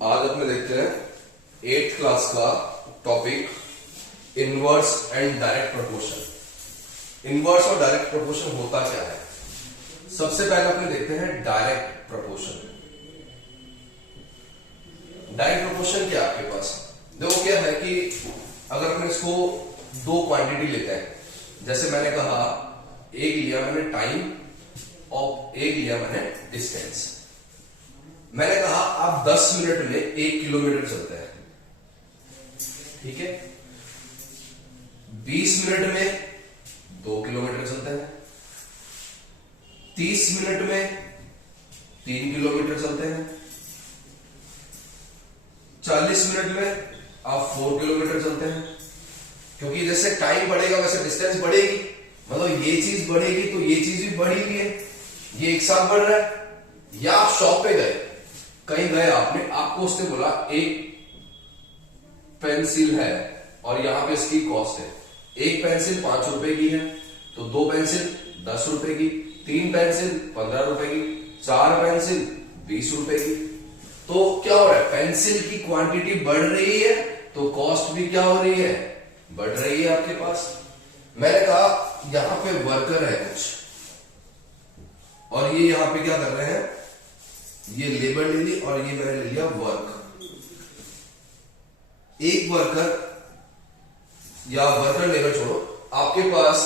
आज अपने देखते हैं 8th क्लास का topic inverse and direct proportion. Inverse और डायरेक्ट प्रोपोर्शन होता क्या है? सबसे पहले अपने देखते हैं डायरेक्ट प्रोपोर्शन। डायरेक्ट प्रोपोर्शन क्या है आपके पास? देखो क्या है कि अगर अपने इसको दो क्वांटिटी लेते हैं, जैसे मैंने कहा एक लिया मैंने टाइम और एक लिया मैंने डिस्टेंस। मैंने कहा आप 10 मिनट में 1 किलोमीटर चलते हैं, ठीक है। 20 मिनट में 2 किलोमीटर चलते हैं, 30 मिनट में 3 किलोमीटर चलते हैं, 40 मिनट में आप 4 किलोमीटर चलते हैं। क्योंकि जैसे टाइम बढ़ेगा वैसे डिस्टेंस बढ़ेगी, मतलब ये चीज बढ़ेगी तो ये चीज भी बढ़ रही है, ये एक साथ बढ़ रहा है। या आप शॉप पे गए, कहीं गए आपने, आपको उसने बोला एक पेंसिल है और यहां पे इसकी कॉस्ट है, एक पेंसिल 5 रुपए की है तो 2 पेंसिल 10 रुपए की, 3 पेंसिल 15 रुपए की, 4 पेंसिल 20 रुपए की। तो क्या हो रहा है, पेंसिल की क्वांटिटी बढ़ रही है तो कॉस्ट भी क्या हो रही है, बढ़ रही है आपके पास। मैंने कहा यहां पे वर्कर है कुछ और ये यहां पे क्या कर रहे हैं, ये लेबर ले ली और ये मैंने ले लिया वर्क। एक वर्कर या वर्कर लेबर छोड़ो, आपके पास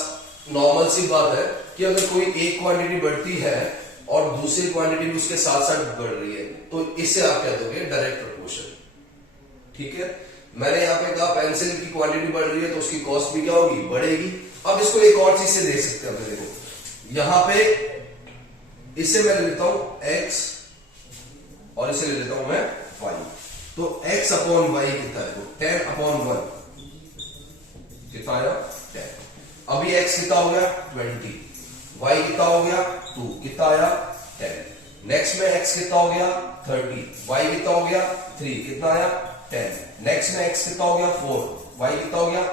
नॉर्मल सी बात है कि अगर कोई एक क्वांटिटी बढ़ती है और दूसरी क्वांटिटी भी उसके साथ साथ बढ़ रही है तो इसे आप क्या दोगे, डायरेक्ट प्रोपोर्शन, ठीक है। मैंने यहां पे कहा पेंसिल की क्वांटिटी बढ़ रही है तो उसकी कॉस्ट भी क्या होगी, बढ़ेगी। अब इसको एक और चीज से देख सकते हैं, देखो यहां पे इसे मैं लेता हूं x और इसे ले लेता हूं मैं y। तो x अपॉन y कितना है, तो 10 अपॉन 1 कितना आया, 10। अभी x कितना हो गया 20, y कितना हो गया 2, कितना आया 10। नेक्स्ट में x कितना हो गया 30, y कितना हो गया 3, कितना आया 10। नेक्स्ट में x कितना हो गया 4, y कितना हो गया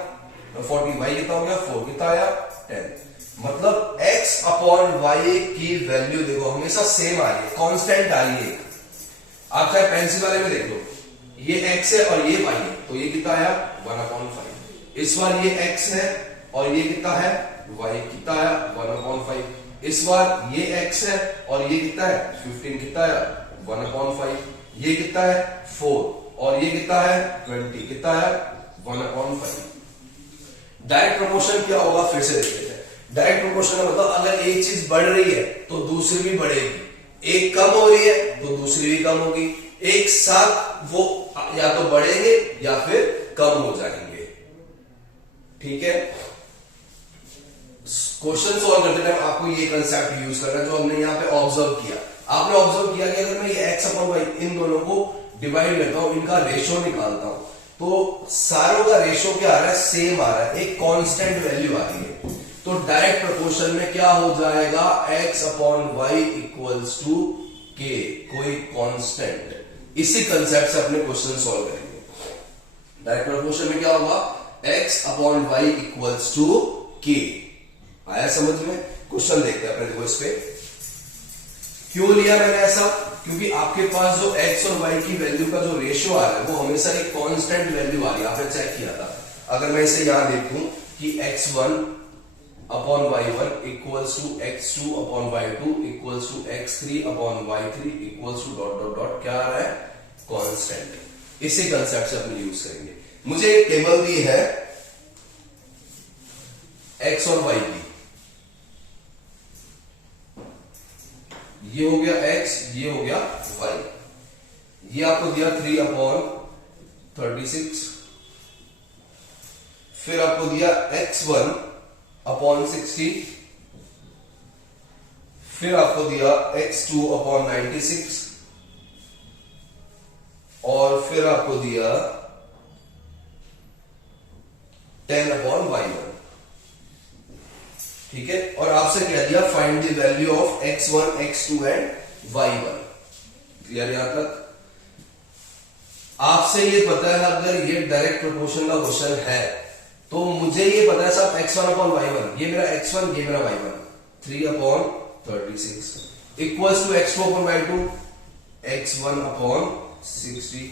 40, y कितना हो गया 4, कितना आया 10। मतलब x अपॉन y की वैल्यू देखो हमेशा सेम आ रही है, कांस्टेंट आ रही है। आप चाहे पेंसिल वाले में देख लो, ये x है और ये y है तो ये कितना आया 1/5। इस बार ये x है और ये कितना है y, कितना आया 1/5। इस बार ये x है और ये कितना है 15, कितना आया 1/5। ये कितना है 4 और ये कितना है 20, कितना है 1/5। डायरेक्ट प्रोपोर्शन क्या होगा, फिर से देख लेते हैं। डायरेक्ट प्रोपोर्शन का मतलब अगर एक चीज बढ़ रही है तो दूसरी भी बढ़ेगी, एक कम हो रही है तो दूसरी भी कम होगी, एक साथ वो या तो बढ़ेंगे या फिर कम हो जाएंगे, ठीक है। क्वेश्चन सॉल्व करते टाइम आपको ये कंसेप्ट यूज करना है जो हमने यहाँ पे ऑब्जर्व किया। आपने ऑब्जर्व किया कि अगर मैं ये x अपॉन y इन दोनों को डिवाइड करता हूं, इनका रेशो निकालता हूं तो सारों का रेशो क्या आ रहा है, सेम आ रहा है, एक कांस्टेंट वैल्यू आ रही है। तो डायरेक्ट प्रोपोर्शन में क्या हो जाएगा, x upon y equals to k, कोई कांस्टेंट। इसी कंसेप्ट से अपने क्वेश्चन सॉल्व करेंगे। डायरेक्ट प्रोपोर्शन में क्या होगा, x upon y equals to k। आया समझ में? क्वेश्चन देखते हैं अपने, देखो इस पे क्यों लिया मैंने ऐसा, क्योंकि आपके पास जो x और y की वैल्यू का जो रेशियो आ रहा है वो हमेशा एक कांस्टेंट वैल्यू आ रही है। आपने चेक किया था, अगर मैं इसे यहां देखूं कि x1 upon y1 equals to x2 upon y2 equals to x3 upon y3 equals to dot dot dot, क्या आ रहा है, कांस्टेंट। इसी कंसेप्ट से अपन यूज करेंगे। मुझे एक टेबल दी है x और y की, ये हो गया x, ये हो गया y। ये आपको दिया 3 अपॉन 36, फिर आपको दिया x1 अपॉन 60, फिर आपको दिया x2 अपॉन 96 और फिर आपको दिया 10 अपॉन y1, ठीक है। और आपसे क्या दिया, find the value of x1, x2 and y1। Clear यहां तक? आपसे ये पता है अगर ये डायरेक्ट प्रोपोर्शन का क्वेश्चन है तो मुझे ये पता है साहब x1 अपॉन y1, ये मेरा x1 ये मेरा y1, 3 upon 36 equals to x2 upon y2, x1 upon 60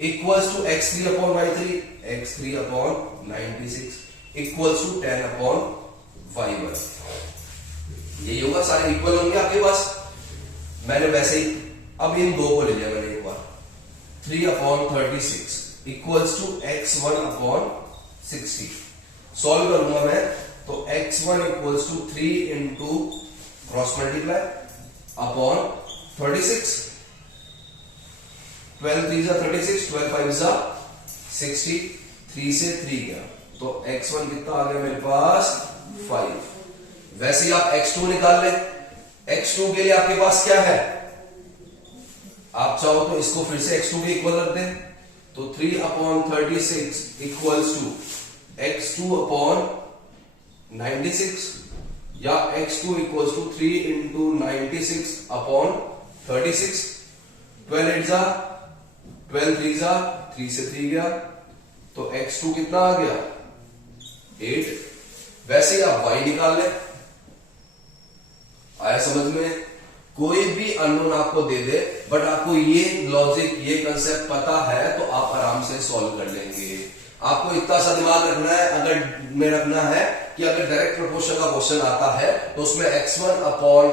equals to x3 upon y3, x3 upon 96 equals to 10 upon y1। यही होगा, सारे इक्वल होंगे आपके पास। मैंने वैसे ही अब इन दो को ले लिया मैंने एक बार, 3 upon 36 equals to x1 upon 60। Solve करूंगा मैं तो x1 equals to 3 into cross multiply upon 36, 12 3 जा 36, 12 5 जा 60, 3 से 3 गया तो x1 कितना आ गया मेरे पास 5। वैसे ही आप x2 निकाल लें। x2 के लिए आपके पास क्या है, आप चाहो तो इसको फिर से x2 के इक्वल रख दें तो 3 upon 36 equals to x2 upon 96 या x2 equals to 3 into 96 upon 36, 12 8 जा 12 3 जा 3 से 3 गया तो x2 कितना आ गया 8। वैसे ही आप y निकाल लें। आया समझ में? कोई भी अननोन आपको दे दे बट आपको ये लॉजिक ये कंसेप्ट पता है तो आप आराम से सॉल्व कर लेंगे। आपको इतना सा दिमाग रखना है, अगर में रखना है कि अगर डायरेक्ट प्रोपोर्शन का क्वेश्चन आता है तो उसमें x1 upon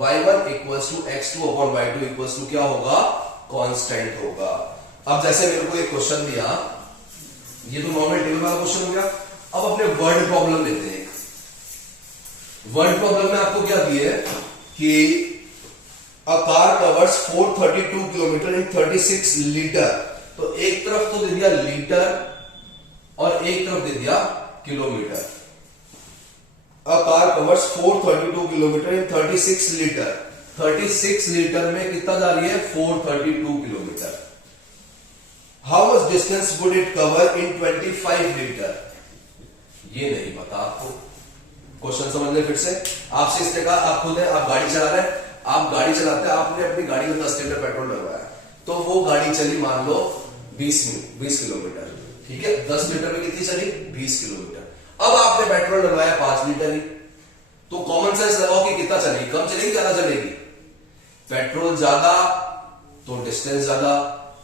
y1 equals to x2 upon y2 equals to क्या होगा, कांस्टेंट होगा। अब जैसे मेरे को एक क्वेश्चन दिया, ये तो नॉर्मल टेबल वाला क्वेश्चन हो गया। अब अपने वर्ड प्रॉब्लम लेते हैं। वर्ड प्रॉब्लम में आपको क्या दिए कि a car covers 432 kilometre in 36 litre. तो एक तरफ तो दे दिया लीटर और एक तरफ दे दिया kilometre. A car covers 432 kilometre in 36 litre. 36 litre में कितना जा रही है 432 kilometre. How much distance would it cover in 25 litre. ये नहीं पता आपको। क्वेश्चन समझ ले फिर से। आपसे इसने कहा आप खुद है, आप गाड़ी चला रहे हैं, आप गाड़ी चलाते हैं, आपने अपनी गाड़ी में 10 लीटर पेट्रोल डलवाया तो वो गाड़ी चली मान लो 20 किलोमीटर, ठीक है। 10 लीटर में कितनी चली 20 किलोमीटर। अब आपने पेट्रोल डलवाया 5 लीटर ही, तो कॉमन सेंस लगाओ कि कितना चलेगी, कम चलेगी ज्यादा चलेगी। पेट्रोल ज्यादा तो डिस्टेंस ज्यादा,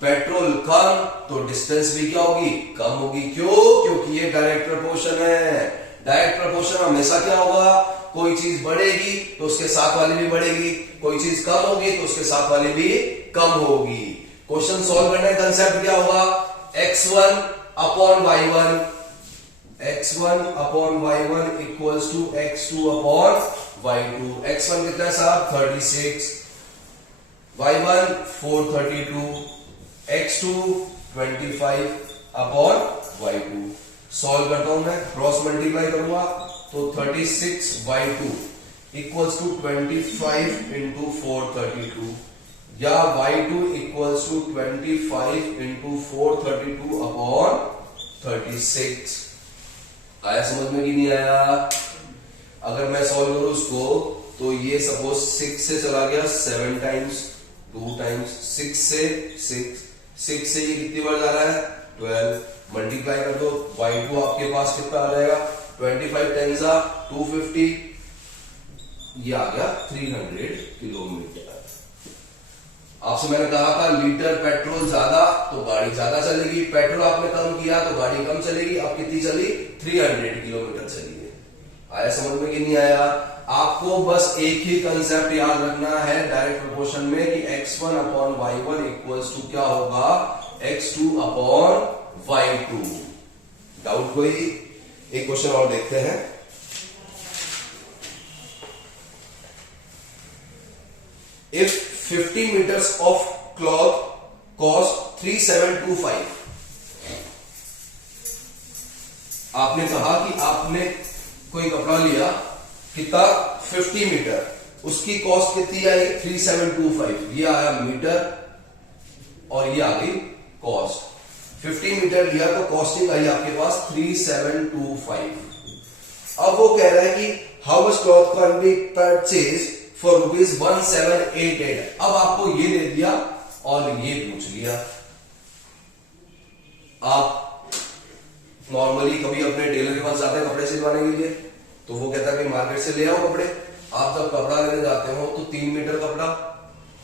पेट्रोल कम तो डिस्टेंस भी क्या होगी, कम होगी। क्यों? क्योंकि ये डायरेक्ट प्रोपोर्शन है। डायरेक्ट प्रोपोर्शन हमेशा क्या होगा, कोई चीज बढ़ेगी तो उसके साथ वाली भी बढ़ेगी, कोई चीज कम होगी तो उसके साथ वाली भी कम होगी। क्वेश्चन सॉल्व करने का कंसेप्ट क्या होगा, x1 upon y1, x1 upon y1 equals to x2 upon y2। x1 कितना है साहब 36, y1 432, x2 25 upon y2। Solve करता हूं मैं, क्रॉस मल्टीप्लाई करूंगा तो 36 y2 इक्वल्स टू 25 इंटू 432 या y2 equals to 25 into 432 upon 36। आया समझ में कि नहीं आया? अगर मैं सॉल्व करूं उसको तो ये सपोज 6 से चला गया 7 टाइम्स, 2 टाइम्स 6 से 6 से ये कितनी बार जा रहा है 12। मल्टीप्लाई कर दो, y2 आपके पास कितना आ जाएगा 25 टाइम्स 250, ये आ गया 300 किलोमीटर। आपसे मैंने कहा था लीटर पेट्रोल ज्यादा तो गाड़ी ज्यादा चलेगी, पेट्रोल आपने कम किया तो गाड़ी कम चलेगी। अब कितनी चली 300 किलोमीटर चली है। आया समझ में कि नहीं आया? आपको बस एक ही कंसेप्ट याद रखना है डायरेक्ट प्रोपोर्शन में कि x1 upon y1 equals to क्या होगा x2 अपॉन y2। डाउट कोई? एक क्वेश्चन और देखते हैं। If 50 meters of cloth cost 3725। आपने कहा कि आपने कोई कपड़ा लिया कितना 50 मीटर, उसकी कॉस्ट कितनी आई 3725। ये आया मीटर और ये आ गई कॉस्ट। 50 मीटर लिया तो कॉस्टिंग आई आपके पास 3725। अब वो कह रहा है कि how much cloth can be purchase for ₹1788। अब आपको ये दे दिया और ये पूछ लिया। आप नॉर्मली कभी अपने टेलर के पास जाते हैं कपड़े सिलवाने के लिए तो वो कहता है कि मार्केट से ले आओ कपड़े। आप जब कपड़ा लेने जाते हो तो 3 मीटर कपड़ा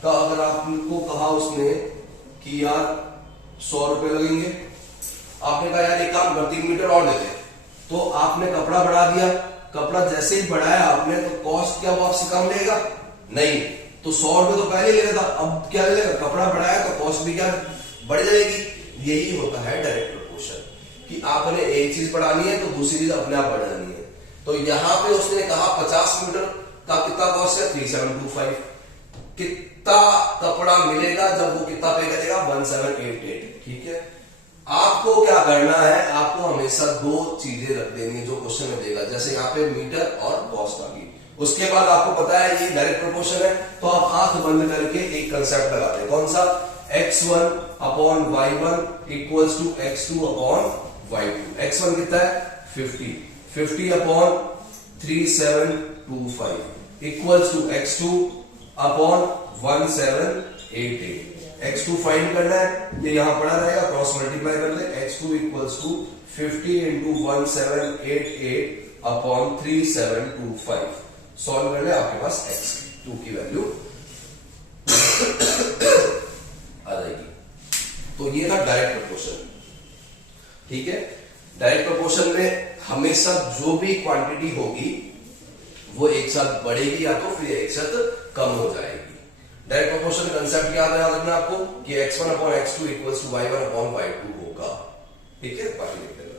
का अगर आपको कहा उसने कि यार 100 रुपए लगेंगे, आपने कहा यार एक काम कर 3 मीटर और दे दे, तो आपने कपड़ा बढ़ा दिया, कपड़ा जैसे ही बढ़ाया आपने तो कॉस्ट क्या वो आपसे कम लेगा? नहीं, तो 100 रुपए तो पहले ले रहा था, अब क्या लेगा? कपड़ा बढ़ाया तो कॉस्ट भी क्या बढ़ जाएगी। यही होता है डायरेक्ट प्रपोर्शन, कि आपने एक चीज बढ़ानी है तो दूसरी चीज अपने आप बढ़ जानी है। तो यहां पे उसने कहा 50 मीटर का कितना कॉस्ट है? 3725। कितना कपड़ा मिलेगा जब वो कितना पे करेगा? 1788। ठीक है, आपको क्या करना है, आपको हमेशा दो चीजें रख देनी है जो क्वेश्चन में देगा, जैसे यहाँ पे मीटर और कॉस्ट आ गई। उसके बाद आपको पता है ये डायरेक्ट प्रोपोर्शन है, तो आप आंख बंद करके एक कंसेप्ट लगाते हैं, कौन सा? x1 upon y1 equals to x2 upon y2। x1 कितना है? 50, 50 upon 3725 equals to x2 upon 1788। x2 find करना है, ये यहां पड़ा रहेगा, क्रॉस मल्टीप्लाई कर ले, x2 equals to 50 into 1788 upon 3725। Solve कर ले, आपके पास x2 की वैल्यू आ जाएगी। तो ये था डायरेक्ट प्रोपोर्शन। ठीक है, डायरेक्ट प्रोपोर्शन में हमेशा जो भी क्वांटिटी होगी वो एक साथ बढ़ेगी या तो फिर एक साथ कम हो जाएगी। डायरेक्ट प्रोपोर्शन कंसेप्ट क्या याद रखना आपको कि x1 upon x2 equals to y1 upon y2 होगा। ठीक है, बाकी देखते हैं।